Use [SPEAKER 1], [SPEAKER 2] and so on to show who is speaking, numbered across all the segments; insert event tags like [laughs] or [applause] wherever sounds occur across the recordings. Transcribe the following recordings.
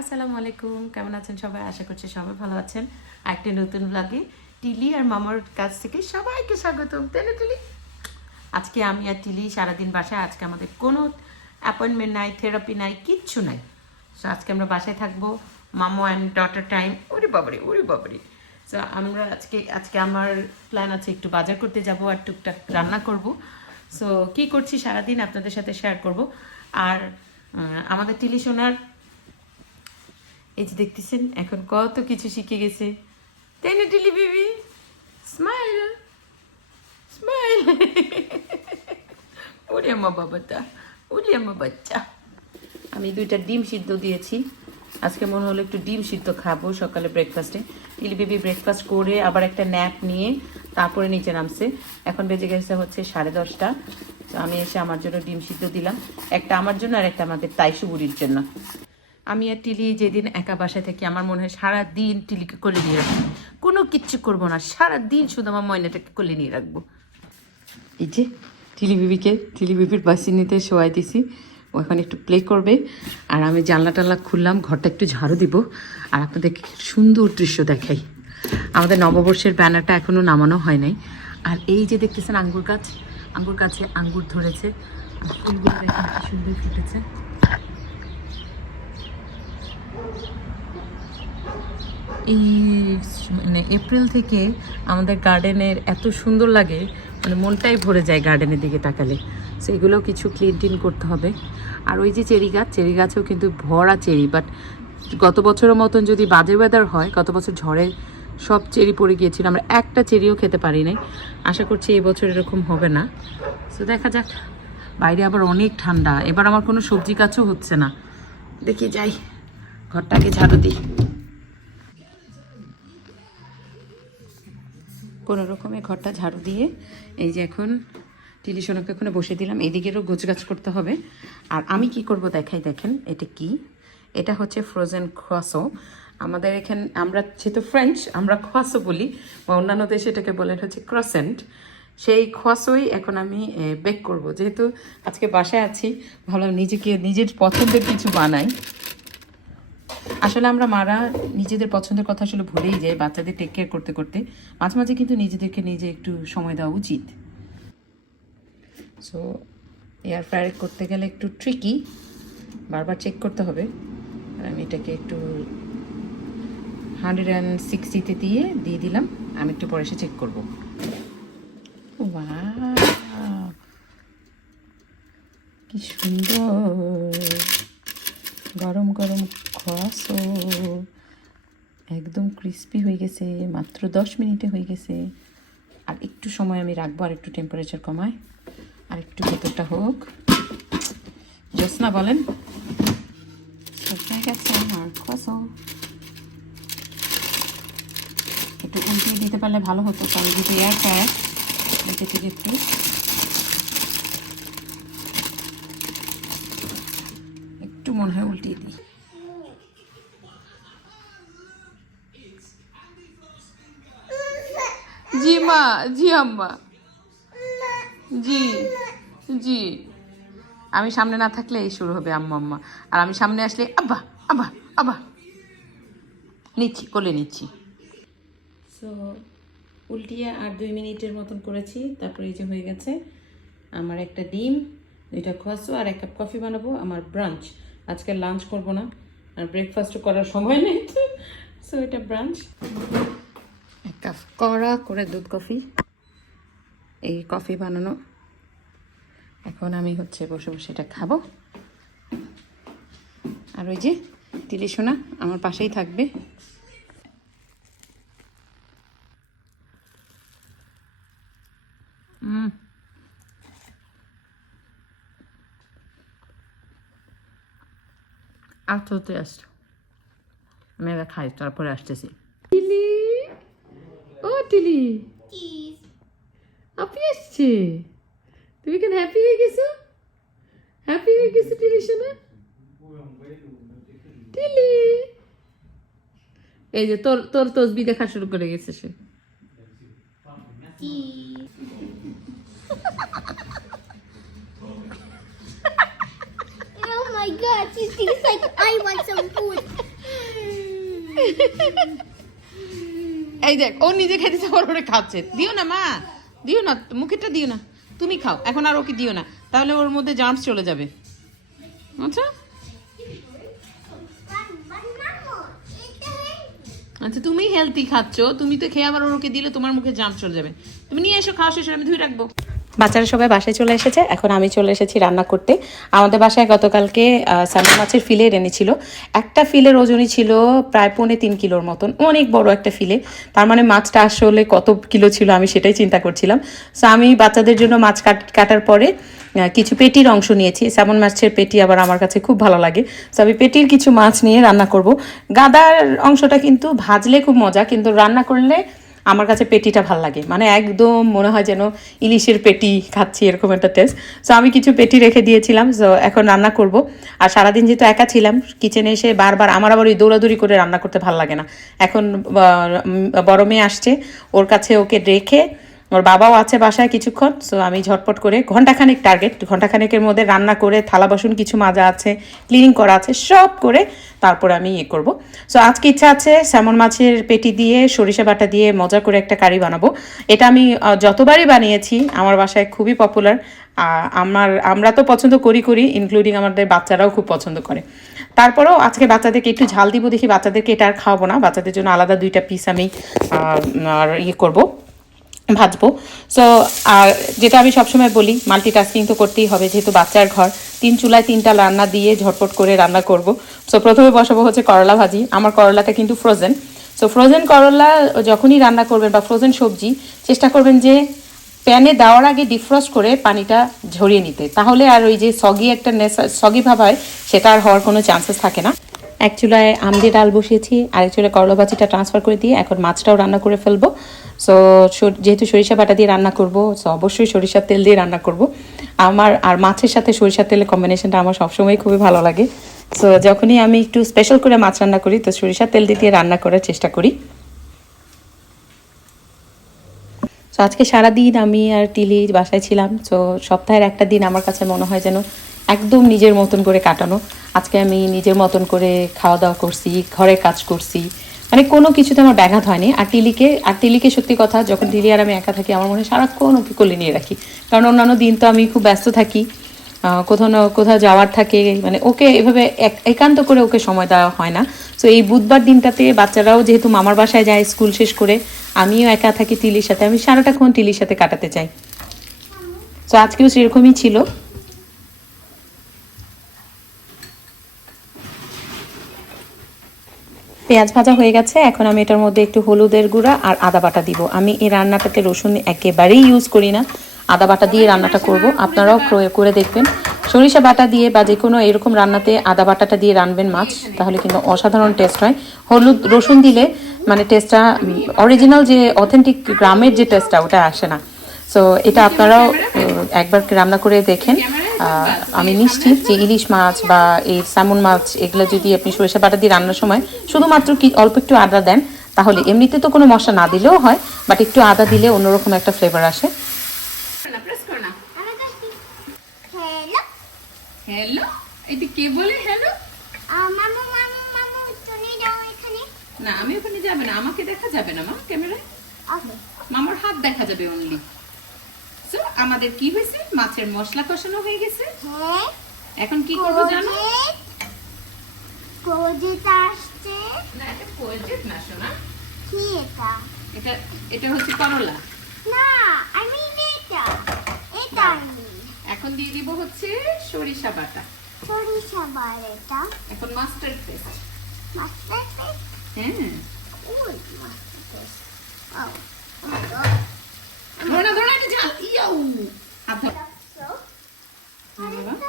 [SPEAKER 1] আসসালামু আলাইকুম, কেমন আছেন সবাই? আশা করছি সবাই ভালো আছেন। একটা নতুন ব্লগে টিলি আর মামার কাছ থেকে সবাইকে স্বাগতম, তাই টিলি? আজকে আমি আর টিলি সারাদিন বাসায়, আজকে আমাদের কোনো অ্যাপয়েন্টমেন্ট নাই থেরাপি নাই, কিচ্ছু নাই। সো আজকে আমরা বাসায় থাকব, মামো অ্যান্ড ডটার টাইম ওরে বাবারে ওরে বাবারে। সো আমরা আজকে আজকে আমার প্ল্যান আছে একটু বাজার করতে যাব আর টুকটাক রান্না করব। সো কি করছি সারাদিন আপনাদের সাথে শেয়ার করব। আর আমাদের টিলি সোনার এই যে দেখতেছেন, এখন কত কিছু শিখে গেছে। তাই না, টিলি বেবি? স্মাইল স্মাইল ওরে আমার বাবাটা, ওরে আমার বাচ্চা। আমি দুইটা ডিম সিদ্ধ দিয়েছি। আজকে মনে হলো একটু ডিম সিদ্ধ খাব সকালে ব্রেকফাস্টে টিলি বেবি ব্রেকফাস্ট করে আবার একটা ন্যাপ নিয়ে তারপরে নিচে নামছে। এখন বেজে গেছে হচ্ছে সাড়ে দশটা। তো আমি এসে আমার জন্য ডিম সিদ্ধ দিলাম। একটা আমার জন্য আর একটা আমাদের তাইশু বুড়ির জন্য। আমি আর টিলি যেদিন একা বাসায় থাকি, আমার মনে হয় সারা দিন টিলিকে কোলে নিয়ে রাখব। কোনো কিচ্ছু করব না সারা দিন শুধু আমার ময়নাটাকে কোলে নিয়ে রাখব। এই যে, টিলি বিবিকে, টিলি বিবির বাসি নিতে শোয়াই দিছি। ও এখন একটু প্লে করবে। আর আমি জানলা টানলা খুললাম, ঘরটা একটু ঝাড়ু দিব। আর আপনাদেরকে সুন্দর দৃশ্য দেখাই। আমাদের নববর্ষের ব্যানারটা এখনও নামানো হয় নাই। আর এই যে দেখতেছেন আঙ্গুর গাছ, আঙ্গুর গাছে আঙ্গুর ধরেছে। ফুলগুলো সুন্দর ফুটেছে। এই মানে এপ্রিল থেকে আমাদের গার্ডেনের এত সুন্দর লাগে মানে মনটাই ভরে যায় গার্ডেনের দিকে তাকালে। সো এগুলোও কিছু ক্লিন টিন করতে হবে। আর ওই যে চেরি গাছ, চেরি গাছেও কিন্তু ভরা চেরি বাট গত বছরের মতন যদি বাজে ওয়েদার হয়, গত বছর ঝড়ে সব চেরি পড়ে গিয়েছিল, আমরা একটা চেরিও খেতে পারি নাই। আশা করছি এই বছর এরকম হবে না। সো দেখা যাক, বাইরে আবার অনেক ঠান্ডা, এবার আমার কোনো সবজি গাছও হচ্ছে না। দেখি যাই। ঘরটাকে ঝাড়ু দিই। কোনো রকমে ঘরটা ঝাড়ু দিয়ে এই যে এখন টিলি সোনাকে ওখানে বসে দিলাম। এদিকেরও গোছগাছ করতে হবে। আর আমি কি করব দেখাই, দেখেন এটা কি? এটা হচ্ছে ফ্রোজেন খোয়াসো আমাদের এখানে আমরা যেহেতু ফ্রেঞ্চ আমরা খোয়াসো বলি, বা অন্যান্য দেশে এটাকে বলে এটা হচ্ছে ক্রসেন্ট সেই খোয়াসোই এখন আমি বেক করব। যেহেতু আজকে বাসায় আছি ভাবলাম নিজেকে নিজের পছন্দের কিছু বানাই। আসলে আমরা মারা নিজেদের পছন্দের কথা আসলে ভুলেই যাই, বাচ্চাদের টেক কেয়ার করতে করতে। মাঝে মাঝে কিন্তু নিজেদেরকে নিজে একটু সময় দেওয়া উচিত। সো এয়ার ফ্রায়ার করতে গেলে একটু ট্রিকি বারবার চেক করতে হবে। আমি এটাকে একটু হান্ড্রেড অ্যান্ড সিক্সটিতে দিয়ে দিয়ে দিলাম। আমি একটু পরে এসে চেক করব! কি সুন্দর! গরম গরম খসো একদম ক্রিস্পি হয়ে গেছে, মাত্র দশ মিনিটে হয়ে গেছে। আর একটু সময় আমি রাখব, আর একটু টেম্পারেচার কমায়। আর একটু ভেতরটা হোক। জ্যোৎস্না বলেন। একটু উল্টিয়ে দিতে পারলে ভালো হতো, কারণ যেহেতু এয়ার ফ্রায়ার দেখে থেকে একটু একটু মনে হয় উল্টিয়ে দিই। জি মা, জি আম্মা। জি জি। আমি সামনে না থাকলে এই শুরু হবে আম্মা আম্মা। আর আমি সামনে আসলে আব্বা আব্বা আব্বা। নিচ্ছি, কোলে নিচ্ছি। সো উল্টিয়ে আর দুই মিনিটের মতন করেছি, তারপরে এই যে হয়ে গেছে আমার একটা ডিম, দুইটা খোয়াসো আর এক কাপ কফি বানাবো, আমার ব্রাঞ্চ আজকে লাঞ্চ করব না, আর ব্রেকফাস্টও করার সময় নেই তো। সো এটা ব্রাঞ্চ এক কাপ কড়া করে দুধ কফি। এই কফি বানানো। এখন আমি হচ্ছে বসে বসে এটা খাব। আর ওই যে তিলি সোনা আমার পাশেই থাকবে। হুম আর তো আমি এবার খাই, তারপরে আসতেছি। টিলি। আপনি আসছে তুমি কেন হ্যাপি হয়ে গেছো? হ্যাপি হয়ে গেছো টিলি শোনা টিলি। এই যে তোর তোর তসবি দেখা শুরু করে গেছে সে।
[SPEAKER 2] Oh my god, she thinks like I want some food. [laughs]
[SPEAKER 1] এই দেখ, ও নিজে খেতে বড় করে খাচ্ছে। দিও না, মা। দিও না, মুখেরটা দিও না। তুমি খাও, এখন আর ওকে দিও না। তাহলে ওর মধ্যে জার্মস চলে যাবে। আচ্ছা? আচ্ছা তুমি হেলদি খাচ্ছ, তুমি তো খেয়ে আবার ওকে দিলে তোমার মুখে জাম চলে যাবে। তুমি নিয়ে এসো, খাওয়া শেষ আমি ধুয়ে রাখব। বাচ্চারা সবাই বাসায় চলে এসেছে। এখন আমি চলে এসেছি রান্না করতে। আমাদের বাসায় গতকালকে স্যামন মাছের ফিলের এনেছিল। একটা ফিলের ওজনই ছিল প্রায় পৌনে তিন কিলোর মতন। অনেক বড় একটা ফিলে। তার মানে মাছটা আসলে কত কিলো ছিল আমি সেটাই চিন্তা করছিলাম। সো আমি বাচ্চাদের জন্য মাছ কাট কাটার পরে কিছু পেটির অংশ নিয়েছি। স্যামন মাছের পেটি আবার আমার কাছে খুব ভালো লাগে। সো আমি পেটির কিছু মাছ নিয়ে রান্না করব। গাদার অংশটা কিন্তু ভাজলে খুব মজা, কিন্তু রান্না করলে আমার কাছে পেটিটা ভালো লাগে। মানে একদম মনে হয় যেন ইলিশের পেটি খাচ্ছি, এরকম একটা টেস্ট সো আমি কিছু পেটি রেখে দিয়েছিলাম সো এখন রান্না করব। আর সারাদিন যেহেতু একা ছিলাম কিচেনে এসে বারবার আমার আবার ওই দৌড়াদৌড়ি করে রান্না করতে ভালো লাগে না। এখন বড় মেয়ে আসছে, ওর কাছে ওকে রেখে ওর বাবাও আছে বাসায় কিছুক্ষণ সো আমি ঝটপট করে ঘন্টাখানেক টার্গেট ঘন্টাখানেকের মধ্যে রান্না করে, থালা বাসন, কিছু মাজা আছে ক্লিনিং করা আছে, সব করে তারপরে আমি ইয়ে করব। সো আজকে ইচ্ছা আছে স্যামন মাছের পেটি দিয়ে, সরিষা বাটা দিয়ে মজা করে একটা কারি বানাবো। এটা আমি যতবারই বানিয়েছি, আমার বাসায় খুবই পপুলার আমার, আমরা তো পছন্দ করি করি ইনক্লুডিং আমাদের বাচ্চারাও খুব পছন্দ করে। তারপরেও আজকে বাচ্চাদেরকে একটু ঝাল দিব দেখি, বাচ্চাদেরকে এটা আর খাওয়াবো না, বাচ্চাদের জন্য আলাদা দুইটা পিস আমি আর ইয়ে করব। ভাজবো। সো আর যেটা আমি সবসময় বলি মাল্টিটাস্কিং তো করতেই হবে, যেহেতু বাচ্চার ঘর, তিন চুলায় তিনটা রান্না দিয়ে ঝটপট করে রান্না করব। সো প্রথমে বসাবো হচ্ছে করলা ভাজি। আমার করলাটা কিন্তু ফ্রোজেন সো ফ্রোজেন করলা যখনই রান্না করবেন বা ফ্রোজেন সবজি, চেষ্টা করবেন যে প্যানে দেওয়ার আগে ডিফ্রস্ট করে পানিটা ঝরিয়ে নিতে। তাহলে আর ওই যে সগি একটা নেশা সগি ভাব হয়, সেটা আর হওয়ার কোনো চান্সেস থাকে না। এক চুলায় আম দিয়ে ডাল বসিয়েছি, আরেক চুলায় করলা ভাজিটা ট্রান্সফার করে দিয়ে এখন মাছটাও রান্না করে ফেলব। সো, যেহেতু সরিষা বাটা দিয়ে রান্না করব সো অবশ্যই সরিষার তেল দিয়ে রান্না করব। আমার আর মাছের সাথে সরিষার তেলের কম্বিনেশনটা আমার সবসময় খুবই ভালো লাগে। সো যখনই আমি একটু স্পেশাল করে মাছ রান্না করি, তো সরিষার তেল দিয়ে রান্না করার চেষ্টা করি। তো আজকে সারাদিন আমি আর টিলি বাসায় ছিলাম। তো সপ্তাহের একটা দিন আমার কাছে মনে হয় যেন একদম নিজের মতন করে কাটানো। আজকে আমি নিজের মতন করে খাওয়া দাওয়া করছি, ঘরের কাজ করছি। মানে কোনো কিছুতে আমার ব্যাঘাত হয়নি। আর টিলিকে আর টিলিকে সত্যি কথা, যখন টিলি আর আমি একা থাকি, আমার মনে হয় সারাক্ষণ ওকে কোলে নিয়ে রাখি। কারণ অন্যান্য দিন তো আমি খুব ব্যস্ত থাকি। কোথাও না, কোথাও যাওয়ার থাকে মানে ওকে এভাবে একান্ত করে ওকে সময় দেওয়া হয় না। তো এই বুধবার দিনটাতে বাচ্চারাও যেহেতু মামার বাসায় যায় স্কুল শেষ করে, আমিও একা থাকি তিলির সাথে, আমি সারাটাক্ষণ তিলির সাথে কাটাতে চাই। তো আজকেও সেরকমই ছিল। পেঁয়াজ ভাজা হয়ে গেছে, এখন আমি এটার মধ্যে একটু হলুদের গুঁড়া আর আদা বাটা দিব। আমি এই রান্নাটাতে রসুন একেবারেই ইউজ করি না। আদা বাটা দিয়ে রান্নাটা করব। আপনারাও প্রয়োগ করে দেখবেন। সরিষা বাটা দিয়ে বা যে কোনো এরকম রান্নাতে আদা বাটাটা দিয়ে রানবেন মাছ, তাহলে কিন্তু অসাধারণ টেস্ট হয়। হলুদ, রসুন দিলে মানে টেস্টটা অরিজিনাল যে অথেন্টিক গ্রামের যে টেস্টটা ওটা আসে না। সো এটা আপনারাও একবার রান্না করে দেখেন। আমি নিশ্চিত যে ইলিশ মাছ বা এই স্যামন মাছ, এগুলো যদি আপনি সরিষা বাটা দিয়ে রান্নার সময় শুধুমাত্র কি অল্প একটু আদা দেন, তাহলে এমনিতে তো কোনো মশলা না দিলেও হয় বাট একটু আদা দিলে অন্যরকম একটা ফ্লেভার আসে
[SPEAKER 2] হ্যালো
[SPEAKER 1] হ্যালো এটা কে বলে হ্যালো
[SPEAKER 2] মামু মামু মামু তুমি যাও এখানে।
[SPEAKER 1] না আমি ওখানে যাবে না আমাকে দেখা যাবে না মা ক্যামেরায়? মামার হাত দেখা যাবে অনলি সো আমাদের কি হয়েছে? মাছের মশলা কষানো হয়ে গেছে।
[SPEAKER 2] হ্যাঁ।
[SPEAKER 1] এখন কি করব জানো?
[SPEAKER 2] কোজিত আসছে।
[SPEAKER 1] না এটা কোয়েজেট না শোনা
[SPEAKER 2] কি এটা?
[SPEAKER 1] এটা এটা হচ্ছে করলা।
[SPEAKER 2] না আমি এটা। এটা আমি
[SPEAKER 1] এখন দিয়ে দিব হচ্ছে সরিষা বাটা।
[SPEAKER 2] সরিষা বাটা
[SPEAKER 1] এখন মাস্টার্ড পেস্ট।
[SPEAKER 2] Master paste?
[SPEAKER 1] হ্যাঁ।
[SPEAKER 2] ওই মাস্টার পেস্ট। ও
[SPEAKER 1] ধরো না ধরো না এটা ঝাল। ইয়াউ। হাত
[SPEAKER 2] আরেকটা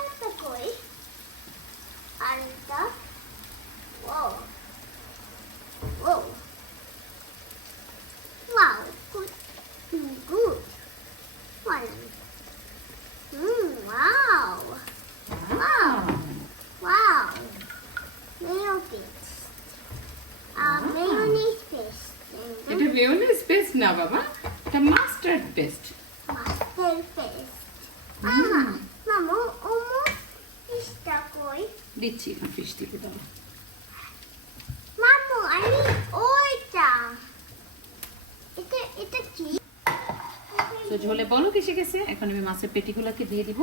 [SPEAKER 1] ঝোলে বলো কিসে গেছে এখন আমি মাছের পেটিগুলোকে দিয়ে দিব।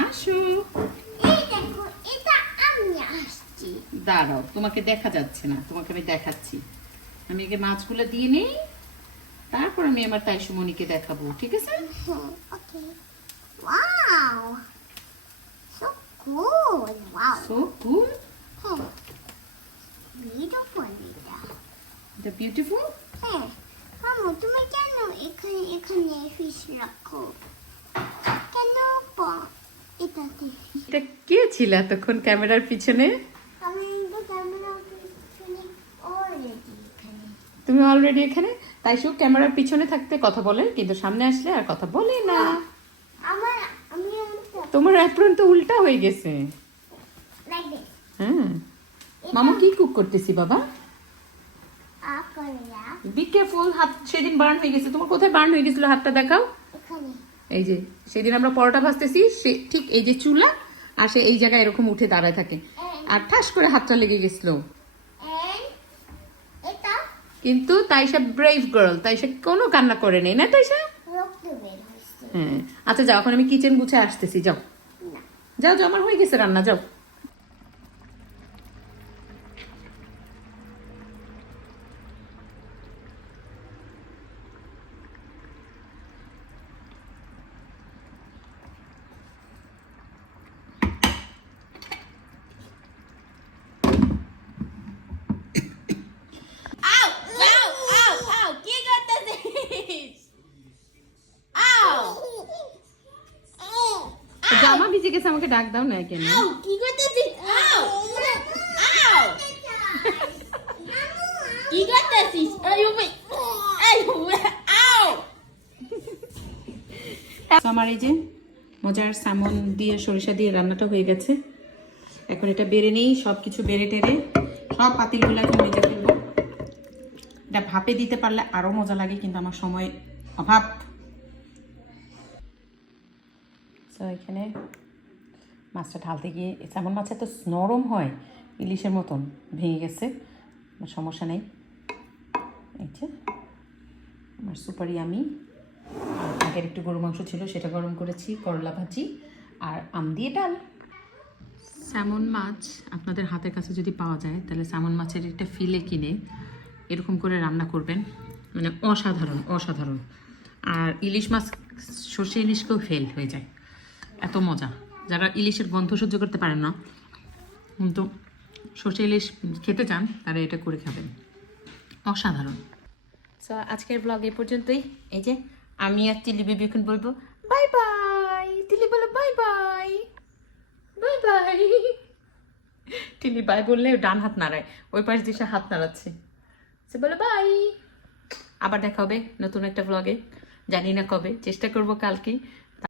[SPEAKER 1] আসো। দাঁড়াও তোমাকে দেখা যাচ্ছে না তোমাকে আমি দেখাচ্ছি। আমি আগে মাছগুলো দিয়ে নেই তারপর আমি আমার তাইসুমনিকে দেখাবো ঠিক আছে?
[SPEAKER 2] Wow so cool wow.
[SPEAKER 1] So cool?
[SPEAKER 2] হ্যাঁ। তুমি কেন? এখানে এখানে ফিশ রাখো কেন এটাতে
[SPEAKER 1] এটা কে ছিল এতক্ষণ ক্যামেরার পিছনে তুমি অলরেডি এখানে? তাই সব ক্যামেরার পিছনে থাকতে কথা বলে কিন্তু সামনে আসলে আর কথা বলে না।
[SPEAKER 2] আমার আমি
[SPEAKER 1] তোমার অ্যাপ্রন তো উল্টা হয়ে গেছে। হ্যাঁ। মামা কি কুক করতেছি বাবা? বি কেয়ারফুল হাত সেদিন বার্ন হয়ে গেছে। তোমার কোথায় বার্ন হয়ে গেছিল হাতটা দেখাও?
[SPEAKER 2] এখানে।
[SPEAKER 1] এই যে সেদিন আমরা পরোটা ভাজতেছি সে ঠিক এই যে চুলা আর সে এই জায়গায় এরকম উঠে দাঁড়ায় থাকে। আর ঠাস করে হাতটা লেগে গেছিল। কিন্তু তাইসা ব্রেভ গার্ল তাইসা কোনো কান্না করে নেই না
[SPEAKER 2] হয়েছে।
[SPEAKER 1] হ্যাঁ। আচ্ছা যাও এখন আমি কিচেন গুছে আসতেছি যাও। যাও যাও আমার হয়ে গেছে রান্না যাও। ভিজে গেছে আমাকে ডাক দাও না কেন
[SPEAKER 3] কি করতেছিস? কি করতেছিস?
[SPEAKER 1] আমার এই যে মজার স্যামন দিয়ে সরিষা দিয়ে রান্নাটা হয়ে গেছে। এখন এটা বেড়ে নেই সব কিছু বেড়ে টেরে সব পাতিলগুলো এখন মেজে ফেলব। এটা ভাপে দিতে পারলে আরও মজা লাগে কিন্তু আমার সময় অভাব। তো এখানে মাছটা ঢালতে গিয়ে স্যামন মাছের তো নরম হয়, ইলিশের মতন ভেঙে গেছে সমস্যা নেই। এই আমার সুপারি আমি আগের একটু গরু মাংস ছিল সেটা গরম করেছি, করলা ভাজি আর আম দিয়ে ডাল। স্যামন মাছ আপনাদের হাতের কাছে যদি পাওয়া যায়, তাহলে স্যামন মাছের একটা ফিলে কিনে এরকম করে রান্না করবেন। মানে অসাধারণ অসাধারণ। আর ইলিশ মাছ, সর্ষে ইলিশকেও ফেল হয়ে যায়। এত মজা। যারা ইলিশের গন্ধ সহ্য করতে পারেন না, কিন্তু সর্ষে ইলিশ খেতে চান, তারা এটা করে খাবেন। অসাধারণ। সো আজকের ব্লগ এ পর্যন্তই। এই যে, আমি আর চিলি বেবি এখন বলব বাই বাই তিলি বলো বাই বাই বাই বাই টিলি বাই বললে ডান হাত নাড়ায়, ওই পাশ দিয়ে হাত নাড়াচ্ছে। সে বলে বাই আবার দেখা হবে নতুন একটা ব্লগে জানি না কবে, চেষ্টা করব কালকে